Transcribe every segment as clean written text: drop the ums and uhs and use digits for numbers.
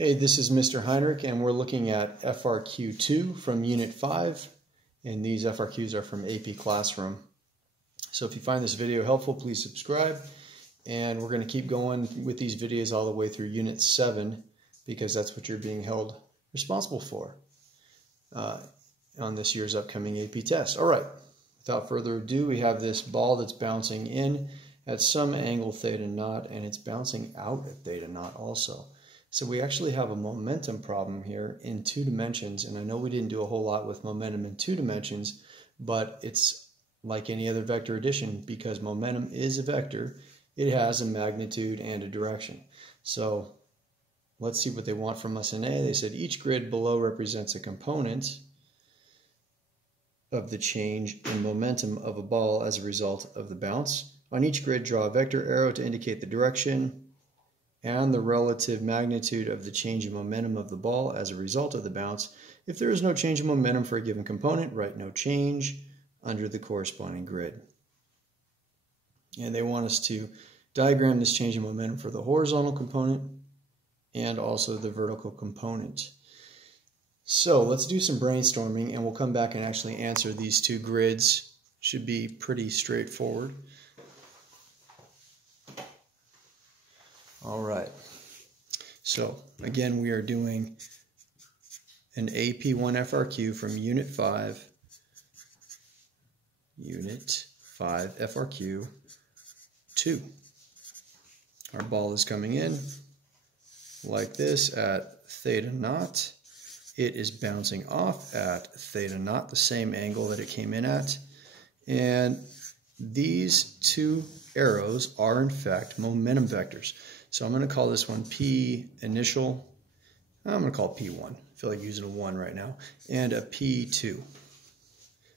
Hey, this is Mr. Heinrich, and we're looking at FRQ 2 from Unit 5, and these FRQs are from AP Classroom. So if you find this video helpful, please subscribe, and we're going to keep going with these videos all the way through Unit 7, because that's what you're being held responsible for on this year's upcoming AP test. All right, without further ado, we have this ball that's bouncing in at some angle theta naught, and it's bouncing out at theta naught also. So we actually have a momentum problem here in 2 dimensions, and I know we didn't do a whole lot with momentum in 2 dimensions, but it's like any other vector addition, because momentum is a vector, it has a magnitude and a direction. So let's see what they want from us in A. They said each grid below represents a component of the change in momentum of a ball as a result of the bounce. On each grid, draw a vector arrow to indicate the direction and the relative magnitude of the change in momentum of the ball as a result of the bounce. If there is no change in momentum for a given component, write no change under the corresponding grid. And they want us to diagram this change in momentum for the horizontal component and also the vertical component. So let's do some brainstorming, and we'll come back and actually answer these 2 grids. Should be pretty straightforward. All right, so again, we are doing an AP1 FRQ from Unit 5 FRQ 2. Our ball is coming in like this at theta naught. It is bouncing off at theta naught, the same angle that it came in at. And these 2 arrows are in fact momentum vectors. So I'm going to call this one P initial. I'm going to call it P1. I feel like using a 1 right now. And a P2.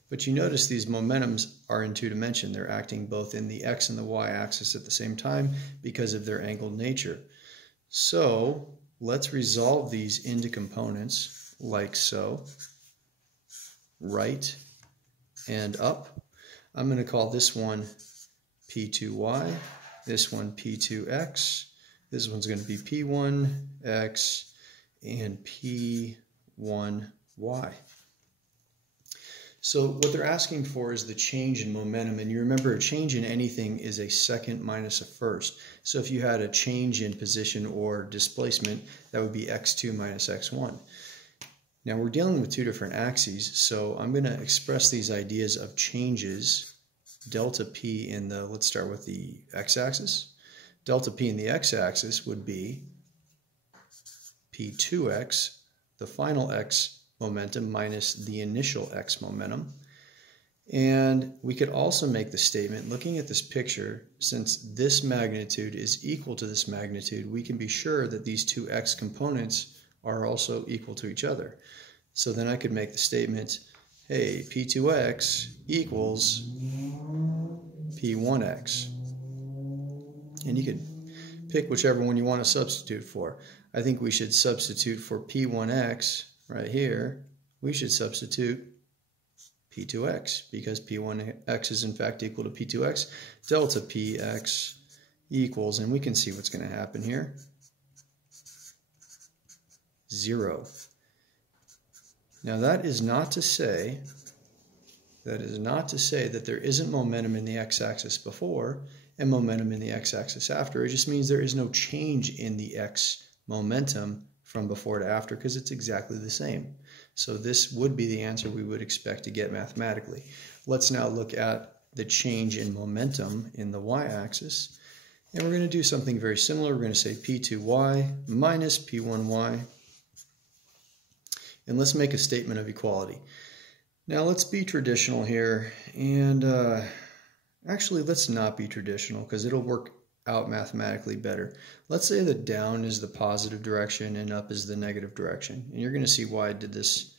But you notice these momentums are in 2 dimensions. They're acting both in the X and the Y axis at the same time because of their angled nature. So let's resolve these into components like so. Right and up. I'm going to call this one P2Y, this one P2X, this one's going to be P1X and P1Y. So what they're asking for is the change in momentum, and you remember a change in anything is a second minus a first. So if you had a change in position or displacement, that would be x2 minus x1. Now we're dealing with 2 different axes, so I'm going to express these ideas of changes. Delta P in the, let's start with the x-axis. Delta P in the x-axis would be P2x, the final x momentum minus the initial x momentum. And we could also make the statement, looking at this picture, since this magnitude is equal to this magnitude, we can be sure that these 2 x components are also equal to each other. So then I could make the statement, hey, P2x equals P1x. And you could pick whichever one you want to substitute for. I think we should substitute for P1x right here. We should substitute P2x, because P1x is in fact equal to P2x. Delta Px equals, and we can see what's going to happen here, 0. Now that is not to say that there isn't momentum in the x-axis before and momentum in the x-axis after. It just means there is no change in the x momentum from before to after, because it's exactly the same. So this would be the answer we would expect to get mathematically. Let's now look at the change in momentum in the y-axis. And we're going to do something very similar. We're going to say P2y minus P1y. And let's make a statement of equality. Now let's be traditional here, and actually let's not be traditional, because it'll work out mathematically better. Let's say that down is the positive direction and up is the negative direction. And you're going to see why I did this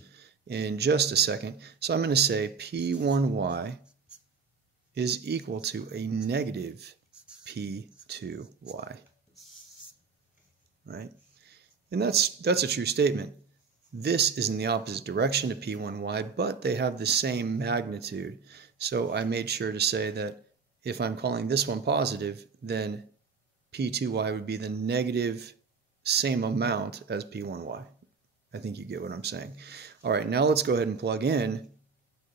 in just a second. So I'm going to say P1y is equal to a negative P2y. Right? And that's a true statement. This is in the opposite direction to P1y, but they have the same magnitude. So I made sure to say that if I'm calling this one positive, then P2y would be the negative same amount as P1y. I think you get what I'm saying. All right, now let's go ahead and plug in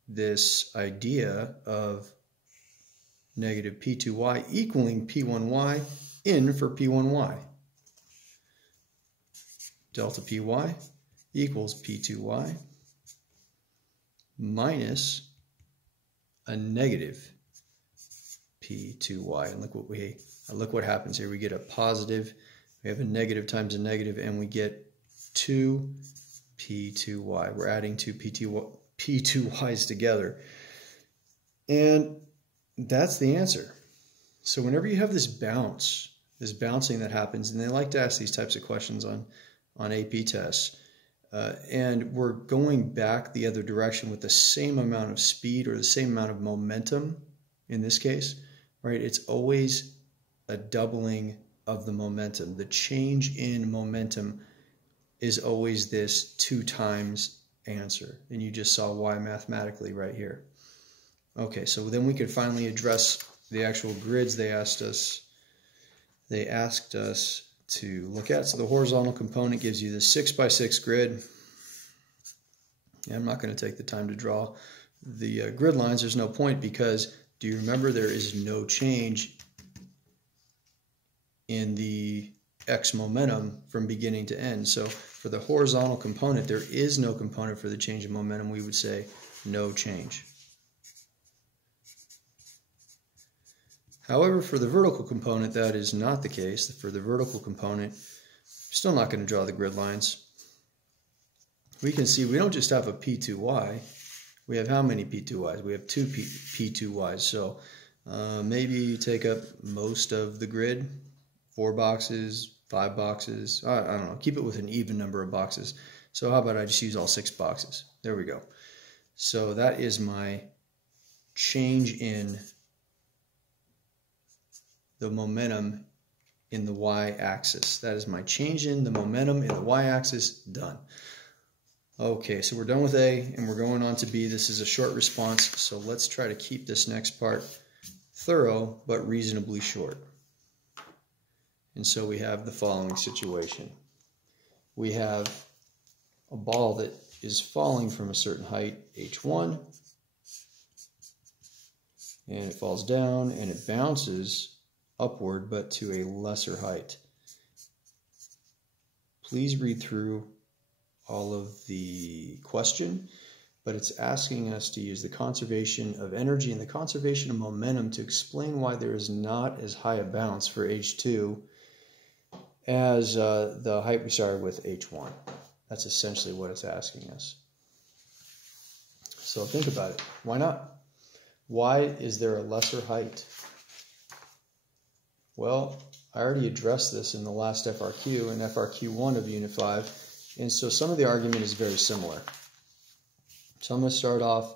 this idea of negative P2y equaling P1y in for P1y. Delta Py equals P2y minus a negative P2y. And look what happens here. We get a positive, we have a negative times a negative, and we get 2 P2y. We're adding 2 P2y's together. And that's the answer. So whenever you have this bouncing that happens, and they like to ask these types of questions on AP tests, and we're going back the other direction with the same amount of speed or the same amount of momentum in this case, right? It's always a doubling of the momentum. The change in momentum is always this 2 times answer. And you just saw why mathematically right here. Okay, so then we could finally address the actual grids they asked us to look at. So the horizontal component gives you the 6x6 grid. And I'm not going to take the time to draw the grid lines. There's no point, because do you remember there is no change in the x momentum from beginning to end. So for the horizontal component, there is no component for the change in momentum. We would say no change. However, for the vertical component, that is not the case. For the vertical component, still not going to draw the grid lines. We can see we don't just have a P2y. We have how many P2y's? We have 2 P2y's. So maybe take up most of the grid, 4 boxes, 5 boxes. I don't know. Keep it with an even number of boxes. So how about I just use all 6 boxes? There we go. So that is my change in the momentum in the y-axis. That is my change in the momentum in the y-axis. Done. Okay, so we're done with A and we're going on to B. This is a short response, so let's try to keep this next part thorough but reasonably short. And so we have the following situation. We have a ball that is falling from a certain height, h1, and it falls down and it bounces upward but to a lesser height. Please read through all of the question, but it's asking us to use the conservation of energy and the conservation of momentum to explain why there is not as high a bounce for h2 as the height we started with, h1. That's essentially what it's asking us. So think about it. Why not? Why is there a lesser height? Well, I already addressed this in the last FRQ, in FRQ 1 of Unit 5, and so some of the argument is very similar. So I'm going to start off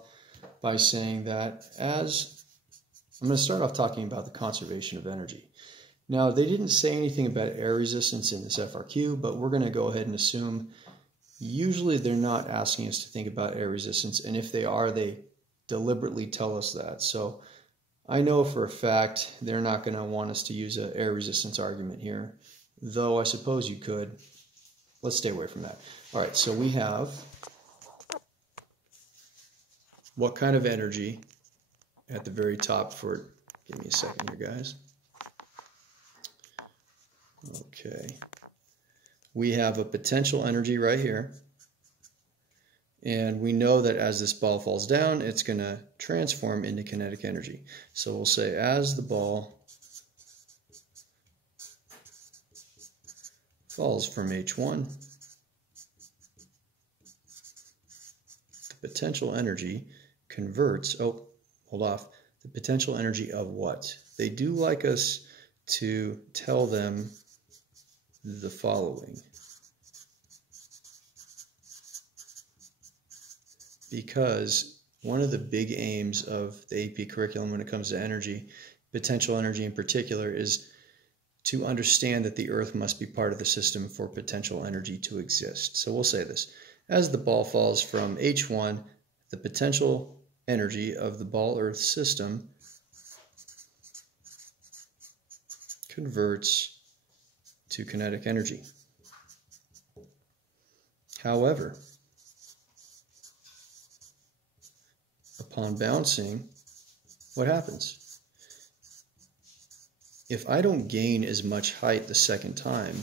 by saying that I'm going to start off talking about the conservation of energy. Now, they didn't say anything about air resistance in this FRQ, but we're going to go ahead and assume usually they're not asking us to think about air resistance, and if they are, they deliberately tell us that. So I know for a fact they're not going to want us to use an air resistance argument here, though I suppose you could. Let's stay away from that. All right, so we have what kind of energy at the very top for, give me a second here, guys. Okay. We have a potential energy right here. And we know that as this ball falls down, it's going to transform into kinetic energy. So we'll say as the ball falls from h1, the potential energy converts, oh, hold off, the potential energy of what? They do like us to tell them the following. Because one of the big aims of the AP curriculum when it comes to energy, potential energy in particular, is to understand that the Earth must be part of the system for potential energy to exist. So we'll say this. As the ball falls from h1, the potential energy of the ball-Earth system converts to kinetic energy. However, upon bouncing, what happens? If I don't gain as much height the second time,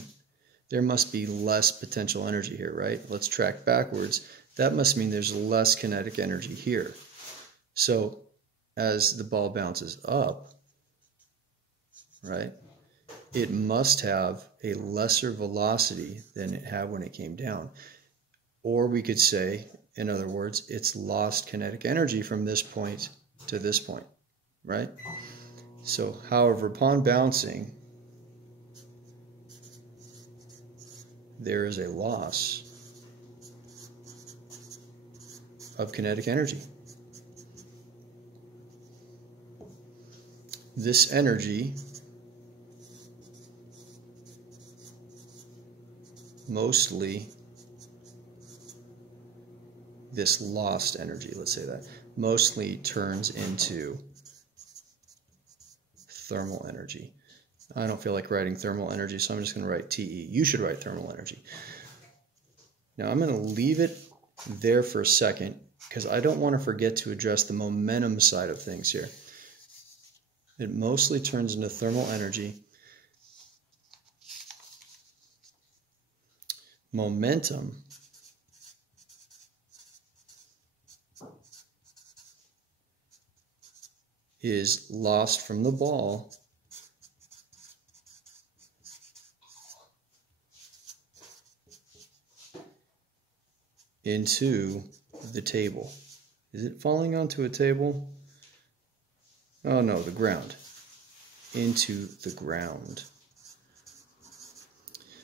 there must be less potential energy here, right? Let's track backwards. That must mean there's less kinetic energy here. So as the ball bounces up, right, it must have a lesser velocity than it had when it came down. Or we could say, in other words, it's lost kinetic energy from this point to this point, right? So, however, upon bouncing, there is a loss of kinetic energy. This energy mostly, this lost energy, let's say that, mostly turns into thermal energy. I don't feel like writing thermal energy, so I'm just going to write TE. You should write thermal energy. Now I'm going to leave it there for a second because I don't want to forget to address the momentum side of things here. It mostly turns into thermal energy. Momentum is lost from the ball into the table. Is it falling onto a table? Oh no, the ground. Into the ground.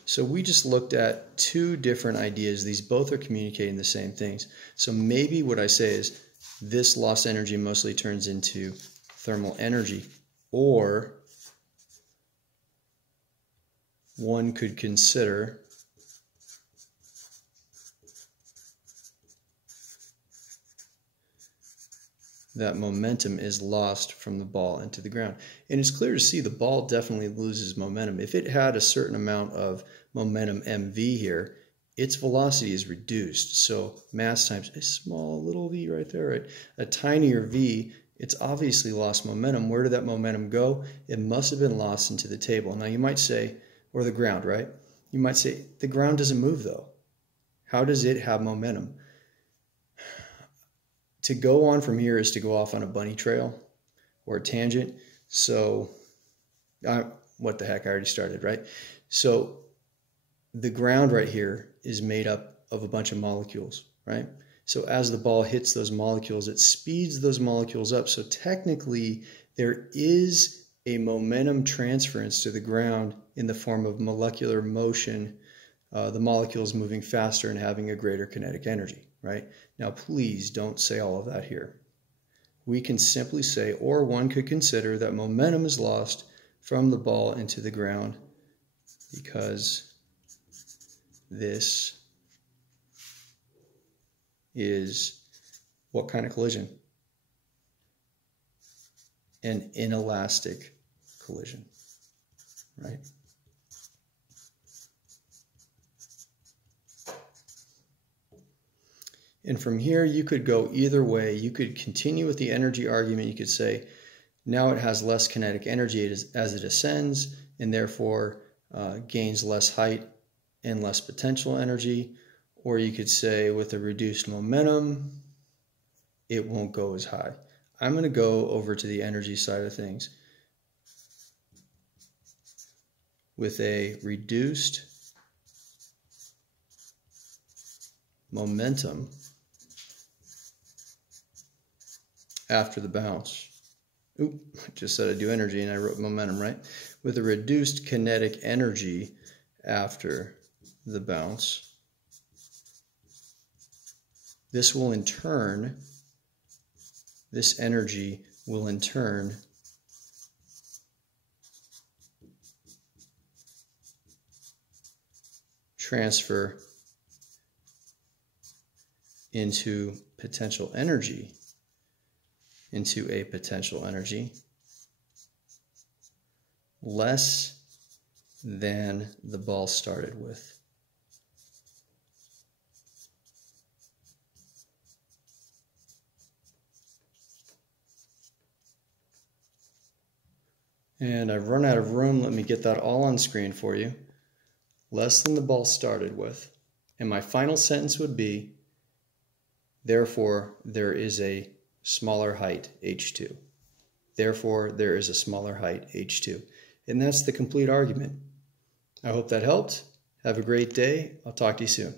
So we just looked at two different ideas. These both are communicating the same things. So maybe what I say is this lost energy mostly turns into thermal energy, or one could consider that momentum is lost from the ball into the ground. And it's clear to see the ball definitely loses momentum. If it had a certain amount of momentum mv here, its velocity is reduced. So mass times a small little v right there, right? A tinier v, it's obviously lost momentum. Where did that momentum go? It must have been lost into the table. Now you might say, or the ground, right? You might say, the ground doesn't move though. How does it have momentum? To go on from here is to go off on a bunny trail or a tangent. So, what the heck, I already started, right? So the ground right here is made up of a bunch of molecules, right? So as the ball hits those molecules, it speeds those molecules up. So technically, there is a momentum transference to the ground in the form of molecular motion, the molecules moving faster and having a greater kinetic energy, right? Now, please don't say all of that here. We can simply say, or one could consider that momentum is lost from the ball into the ground because this is what kind of collision? An inelastic collision, right? And from here, you could go either way. You could continue with the energy argument. You could say, now it has less kinetic energy as it ascends, and therefore gains less height and less potential energy. Or you could say, with a reduced momentum, it won't go as high. I'm going to go over to the energy side of things. With a reduced momentum after the bounce. Oop, I just said I'd do energy and I wrote momentum, right? With a reduced kinetic energy after the bounce, this energy will in turn transfer into a potential energy less than the ball started with. And I've run out of room. Let me get that all on screen for you. Less than the ball started with. And my final sentence would be, therefore, there is a smaller height, h2. Therefore, there is a smaller height, h2. And that's the complete argument. I hope that helped. Have a great day. I'll talk to you soon.